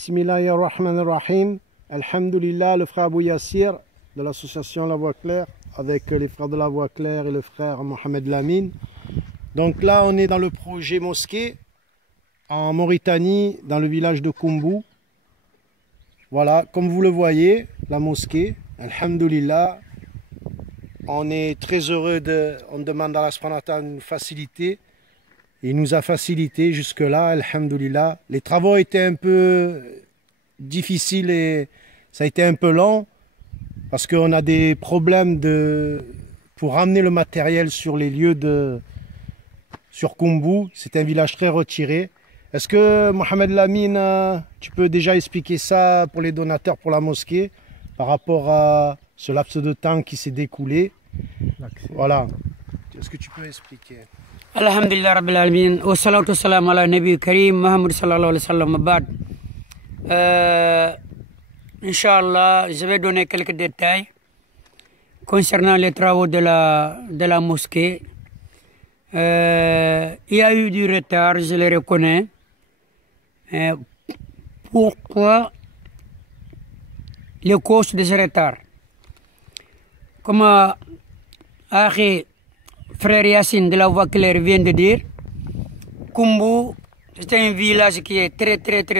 Bismillahirrahmanirrahim. Alhamdulillah, le frère Abou Yassir de l'association La Voix Claire avec les frères de La Voix Claire et le frère Mohamed Lamine. Donc là, on est dans le projet mosquée en Mauritanie, dans le village de Koumbu. Voilà, comme vous le voyez, la mosquée. Alhamdulillah. On est très heureux on demande à Allah subhanahu wa ta'ala une facilité. Il nous a facilité jusque-là, alhamdulillah. Les travaux étaient un peu difficiles et ça a été un peu long parce qu'on a des problèmes pour ramener le matériel sur les lieux sur Koumbu. C'est un village très retiré. Est-ce que Mohamed Lamine, tu peux déjà expliquer ça pour les donateurs pour la mosquée par rapport à ce laps de temps qui s'est découlé? Voilà. Est-ce que tu peux expliquer? Alhamdulillah Rabbil Alamin, wa salatu salam ala Nabi Karim, Muhammad sallallahu alayhi wa sallam, ba'd. Inch'Allah, je vais donner quelques détails concernant les travaux de la mosquée. Il y a eu du retard, je le reconnais. Pourquoi les causes de ce retard? Comme frère Yassine de La Voix Claire vient de dire, Koumbu, c'est un village qui est très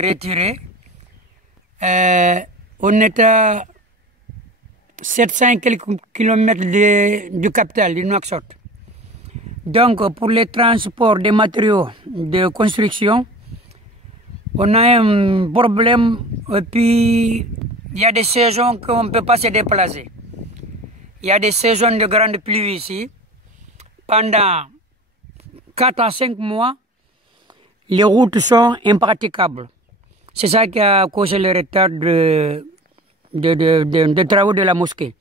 retiré. On est à 700 quelques kilomètres du capital, du Nouakchott. Donc, pour les transports des matériaux de construction, on a un problème. Et puis, il y a des saisons qu'on ne peut pas se déplacer. Il y a des saisons de grande pluie ici. Pendant 4 à 5 mois, les routes sont impraticables. C'est ça qui a causé le retard de travaux de la mosquée.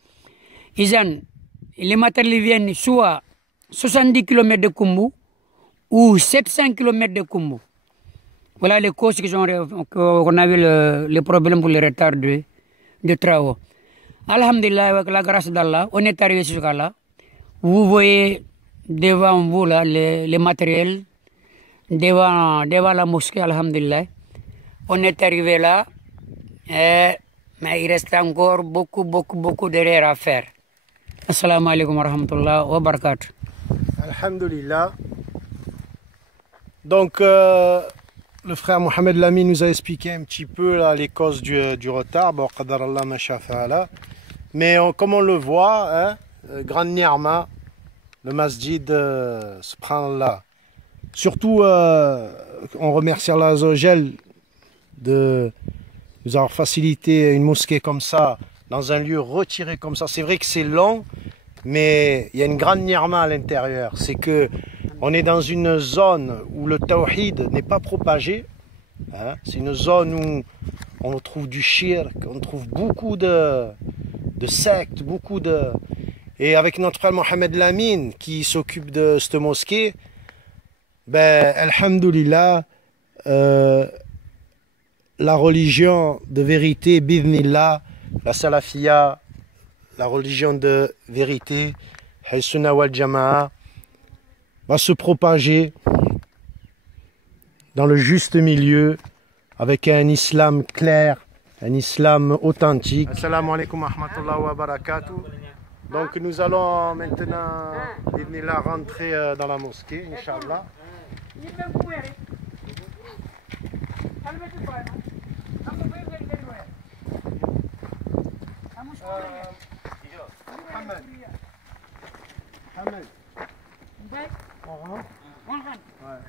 Les matériels viennent soit 70 km de Koumbu ou 700 km de Koumbu. Voilà les causes qu'on a eu le problème pour le retard de travaux. Alhamdulillah, avec la grâce d'Allah, on est arrivé jusqu'à là. Vous voyez devant vous là les matériels, devant la mosquée, alhamdulillah. On est arrivé là, mais il reste encore beaucoup d'erreurs à faire. Assalamu alaikum wa rahmatullah wa barakatuh. Alhamdulillah. Donc, le frère Mohamed Lamine nous a expliqué un petit peu là, les causes du retard. Bon, qadar Allah ma sha fa'ala. Mais comme on le voit, hein, Grand Ni'ama, le masjid, subhanallah. Surtout, on remercie Allah Azzawajal de nous avoir facilité une mosquée comme ça, dans un lieu retiré comme ça. C'est vrai que c'est long, mais il y a une grande ni'ma à l'intérieur. C'est que on est dans une zone où le tawhid n'est pas propagé. Hein. C'est une zone où on trouve du shirk, on trouve beaucoup de sectes, Et avec notre frère Mohamed Lamine qui s'occupe de cette mosquée, ben, alhamdulillah, la religion de vérité, bidnillah, la salafia, la religion de vérité, Haïsuna wal Jama'a, va se propager dans le juste milieu avec un islam clair, un islam authentique. Assalamu alaikum wa rahmatullahi wa barakatuh. Donc nous allons maintenant rentrer dans la mosquée, Inch'Allah. Mohamed. On rentre? Ouais.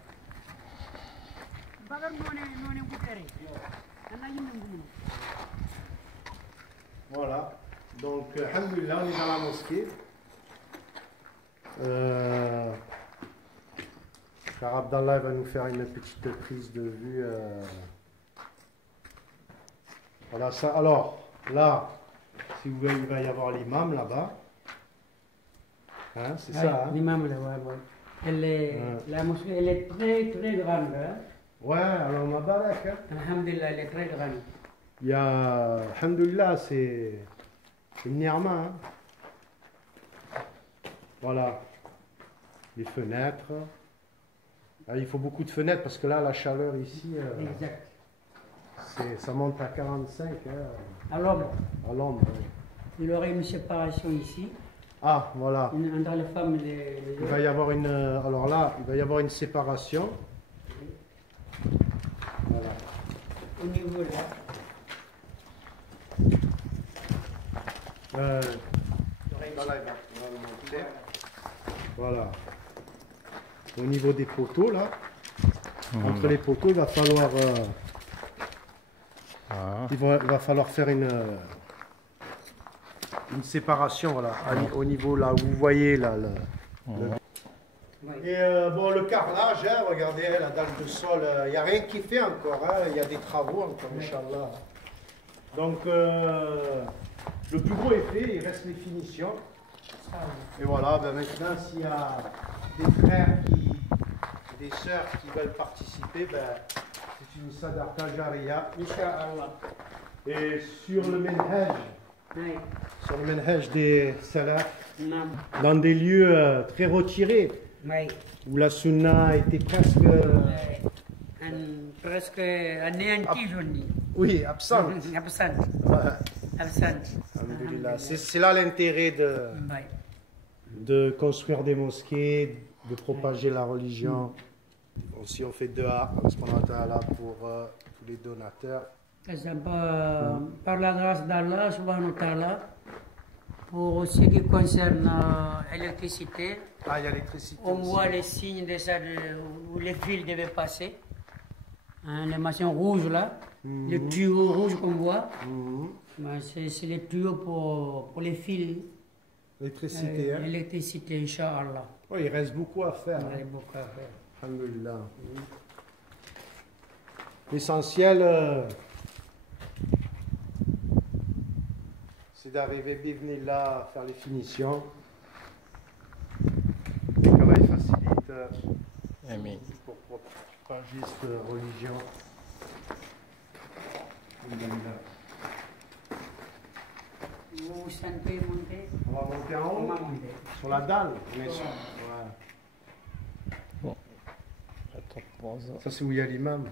Voilà. Donc, alhamdulillah, on est dans la mosquée. Frère Abdallah va nous faire une petite prise de vue. Voilà ça. Alors, là, si vous voyez, il va y avoir l'imam là-bas. Hein, c'est ça. Hein? L'imam là-bas, ouais. La mosquée, elle est très grande. Hein? Ouais, alors ma barak. Hein? Alhamdulillah, elle est très grande. Il y a, alhamdulillah, c'est une ni'ma. Hein? Voilà. Les fenêtres. Ah, il faut beaucoup de fenêtres parce que là, la chaleur ici. Exact. Ça monte à 45 hein, à l'ombre. à l'ombre. Oui. Il y aurait une séparation ici. Ah, voilà. Entre les femmes et les Il va y avoir une. Alors là, il va y avoir une séparation. Voilà. Au niveau là. Là, il va le monter. Voilà. Au niveau des poteaux, là. Entre les poteaux, il va falloir. Il va falloir faire une séparation, voilà. Au niveau là où vous voyez là. Et bon, le carrelage, hein, regardez la dalle de sol, il n'y a rien qui fait encore, hein, il y a des travaux encore, Inch'Allah. Donc, le plus gros est fait, il reste les finitions. Et voilà, ben maintenant, s'il y a des frères, des sœurs qui veulent participer, ben, c'est une sadaqa jariya. Inch'Allah. Et sur le manhaj des salaf, dans des lieux très retirés, où la sunna était presque anéantie, je dis. oui, absente. Absente. Alhamdulillah. C'est là l'intérêt de construire des mosquées, de propager la religion. Aussi, on fait dua pour tous les donateurs. Par la grâce d'Allah, subhanahu wa ta'ala, pour ce qui concerne l'électricité, Ah, il y a l'électricité. on voit les signes de ça, où les fils devaient passer. Hein, les machines rouges là, les tuyaux rouges qu'on voit, c'est les tuyaux pour les fils. L'électricité, hein. L'électricité, Inch'Allah. Oh, il reste beaucoup à faire. Il y a beaucoup à faire. Alhamdulillah. L'essentiel, c'est d'arriver là à faire les finitions. Et qu'Allah il facilite pour propager cette religion. Alhamdulillah. Vous sentez monter? On va monter en On haut, va monter. sur la dalle. On est sur. Voilà. Ça c'est où il y a l'imam.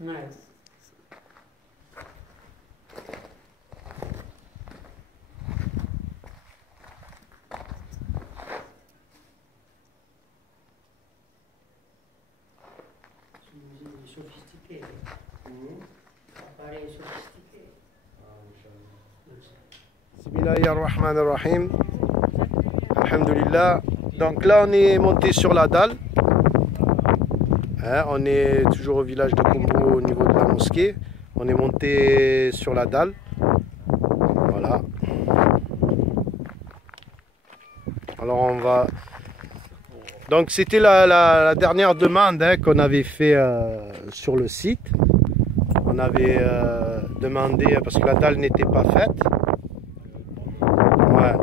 Ouais. Sophistiqué. Appareil sophistiqué. Bismillahirrahmanirrahim. Alhamdulillah. Donc là on est monté sur la dalle. Hein, on est toujours au village de Kumbu au niveau de la mosquée. On est monté sur la dalle. Voilà. Alors on va. Donc c'était la dernière demande hein, qu'on avait fait sur le site. On avait demandé parce que la dalle n'était pas faite. Ouais,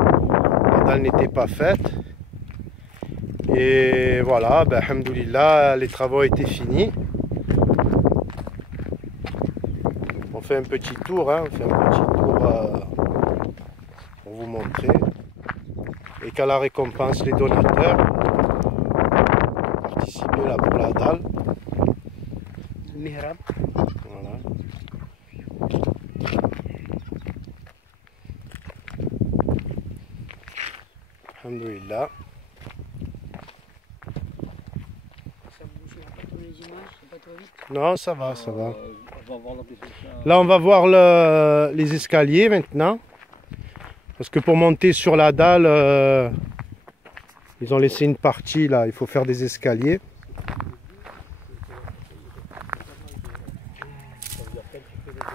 la dalle n'était pas faite. Et voilà, ben, alhamdoulilah, les travaux étaient finis. On fait un petit tour, hein, pour vous montrer. Et qu'Allah récompense les donateurs qui ont participé là pour la dalle. Mihrab. Voilà. Alhamdoulilah. Non, ça va, ça va. Là, on va voir les escaliers maintenant. Parce que pour monter sur la dalle, ils ont laissé une partie là. Il faut faire des escaliers.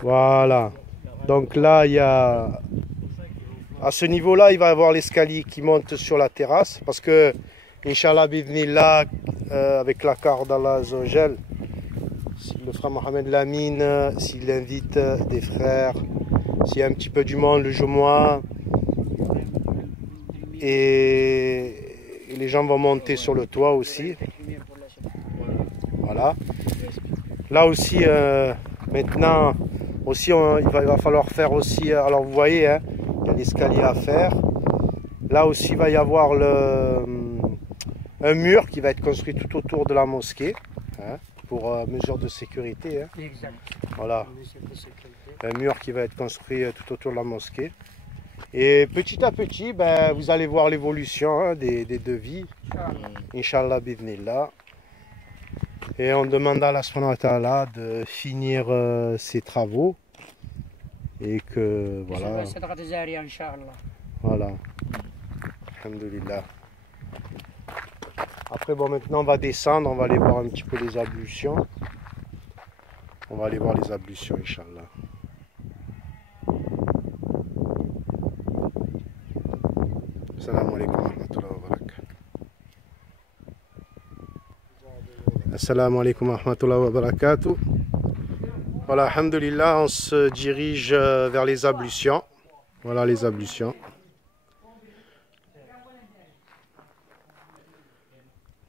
Voilà. Donc là, il y a... À ce niveau-là, il va y avoir l'escalier qui monte sur la terrasse. Parce que, Inch'Allah, bidhnillah, avec l'accord d'Allah Azzawajal, le frère Mohamed Lamine, s'il invite des frères, s'il y a un petit peu du monde le Jumu'ah, et les gens vont monter sur le toit aussi. Voilà. Là aussi, maintenant, aussi, il va falloir faire aussi, alors vous voyez, hein, il y a l'escalier à faire. Là aussi, il va y avoir un mur qui va être construit tout autour de la mosquée, hein, pour mesure de sécurité. Hein. Exact. Voilà. Un mur qui va être construit tout autour de la mosquée. Et petit à petit, ben, vous allez voir l'évolution hein, des devis. Inch'Allah, bidnillah. Et on demande à Allah subhanahu wa ta'ala de finir ses travaux. Et que voilà. Voilà. Alhamdulillah. Après, bon, maintenant on va descendre, on va aller voir un petit peu les ablutions. On va aller voir les ablutions, Inch'Allah. Assalamu alaikum wa rahmatullahi wa barakatuh. Assalamu alaikum wa rahmatullahi wa barakatuh. Voilà, alhamdulillah, on se dirige vers les ablutions. Voilà les ablutions.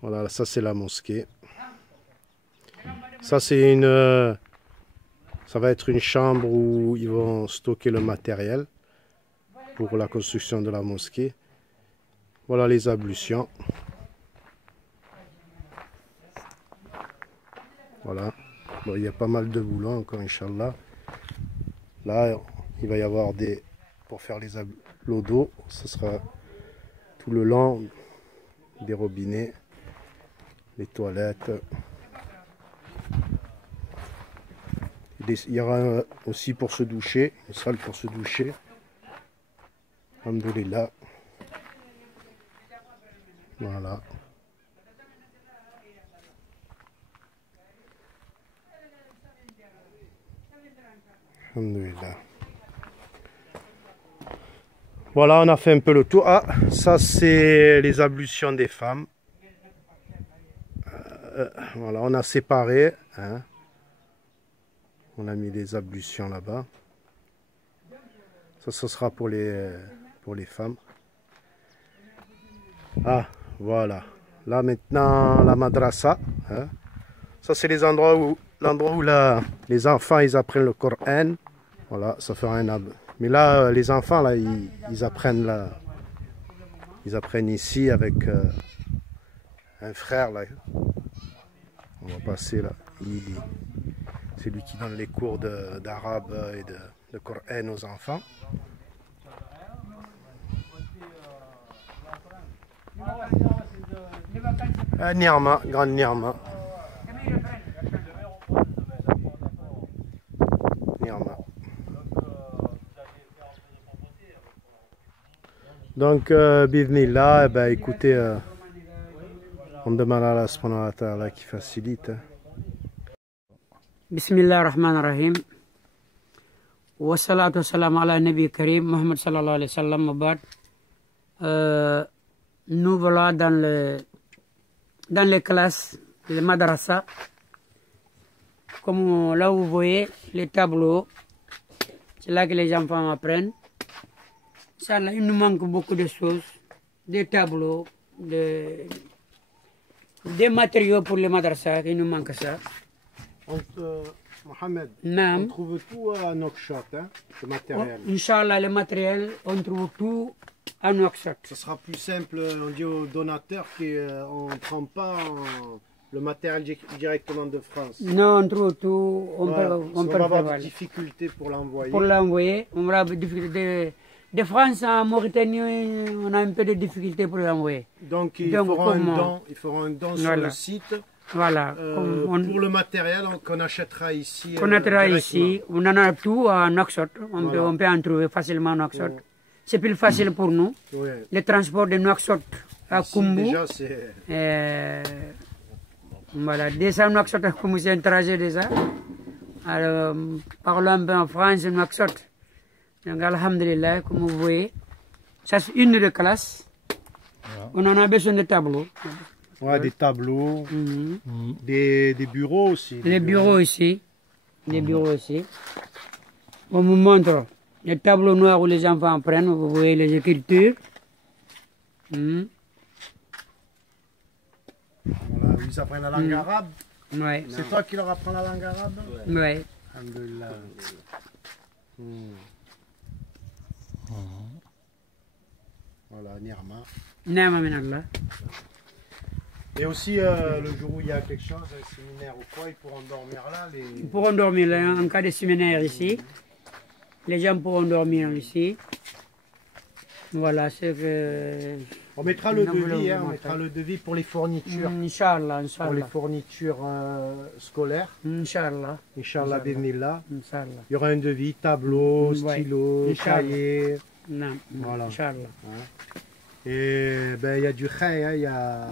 Voilà, ça c'est la mosquée. Ça c'est une... ça va être une chambre où ils vont stocker le matériel pour la construction de la mosquée. Voilà les ablutions. Voilà. Bon, il y a pas mal de boulot encore, Inch'Allah. Là, il va y avoir des... pour faire l'eau d'eau, ce sera tout le long des robinets, les toilettes. Il y aura aussi pour se doucher, une salle pour se doucher. Alhamdulillah. Voilà. Alhamdulillah. Voilà, on a fait un peu le tour. Ah, ça c'est les ablutions des femmes. Voilà, on a séparé. Hein. On a mis les ablutions là-bas. Ça, ce sera pour les femmes. Ah, voilà. Là maintenant, la madrasa. Hein. Ça, c'est les endroits où, les enfants ils apprennent le Coran. Voilà, ça fera un ab. Mais là, les enfants, là, ils apprennent là. Ils apprennent ici avec un frère là. On va passer là. C'est lui qui donne les cours d'arabe et de Coran aux enfants. Ni'ma, grande Ni'ma. Ni'ma. Donc, bidnillah, ben, écoutez, on demande à Allah subhanahu wa ta'ala qui facilite. Bismillah ar-Rahman ar-Rahim. Wa salatu wa salam ala Nabi Karim, Muhammad sallallahu alayhi wa sallam, wa ba'd. Nous voilà dans les classes, les madrasa. Comme là vous voyez les tableaux, c'est là que les enfants apprennent. Ça là, il nous manque beaucoup de choses, des tableaux, des matériaux pour les madrasa, il nous manque ça. Mohamed, on trouve tout à Nouakchott, hein, le matériel. Oh, Inch'Allah, le matériel, on trouve tout à Nouakchott. Ce sera plus simple, on dit aux donateurs qu'on ne prend pas le matériel directement de France. Non, on trouve tout, on va avoir des difficultés pour l'envoyer. Pour l'envoyer, on va avoir des difficultés. De France à Mauritanie, on a un peu de difficultés pour l'envoyer. Donc ils feront un don sur le site. Voilà. Pour le matériel qu'on achètera ici. On achètera ici. On en a tout à Nouakchott. On peut en trouver facilement à Nouakchott. C'est plus facile pour nous. Le transport de Nouakchott à Koumbu. Voilà. Déjà Nouakchott à Koumbu, c'est un trajet déjà. Alors, parlons un peu en France, Nouakchott. Donc, alhamdulillah, comme vous voyez, ça c'est une de classe. On en a besoin de tableaux. Ouais, des tableaux, des bureaux aussi. Les bureaux ici. Les bureaux ici. On vous montre les tableaux noirs où les enfants apprennent. Vous voyez les écritures. Voilà, ils apprennent la langue arabe. Ouais. C'est toi qui leur apprends la langue arabe? Oui. Alhamdulillah. Voilà, Ni'ma. Ni'ma min Allah. Et aussi, le jour où il y a quelque chose, un séminaire ou quoi, ils pourront dormir là. Ils pourront dormir là, en cas de séminaire ici. Les gens pourront dormir ici. Voilà, c'est que... On mettra le devis, hein, on mettra le devis pour les fournitures. Inch'Allah, Pour les fournitures scolaires. Inch'Allah. Inch'Allah, bismillah. Inch'Allah. Il y aura un devis, tableau, stylo, cahier. Non, Voilà. Inch'Allah. Et ben, il y a du khay, hein, il y a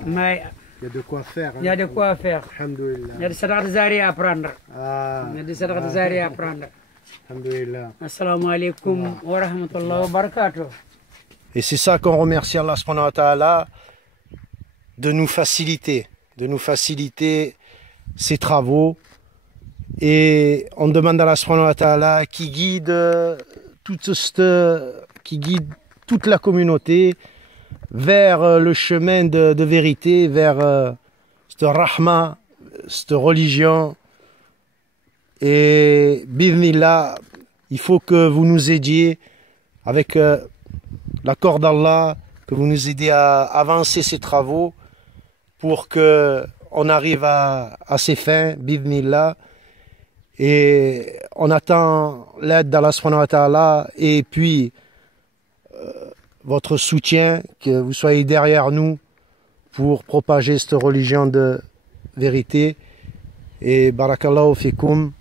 de quoi faire. Il y a de quoi faire. Alhamdoulilah. Il y a des sadaqat zari à prendre. Ah. Il y a des sadaqat zari à prendre. Alhamdoulilah. Assalamu alaikum wa rahmatullahi wa barakatuh. Et c'est ça qu'on remercie Allah subhanahu wa ta'ala de nous faciliter ces travaux. Et on demande à Allah subhanahu wa ta'ala qui guide toute la communauté vers le chemin de vérité, vers cette rahma, cette religion. Et bismillah, il faut que vous nous aidiez avec l'accord d'Allah, que vous nous aidez à avancer ces travaux pour que on arrive à ses fins, bismillah. Et on attend l'aide d'Allah subhanahu wa ta'ala et puis votre soutien, que vous soyez derrière nous pour propager cette religion de vérité. Et barakallahu fikum.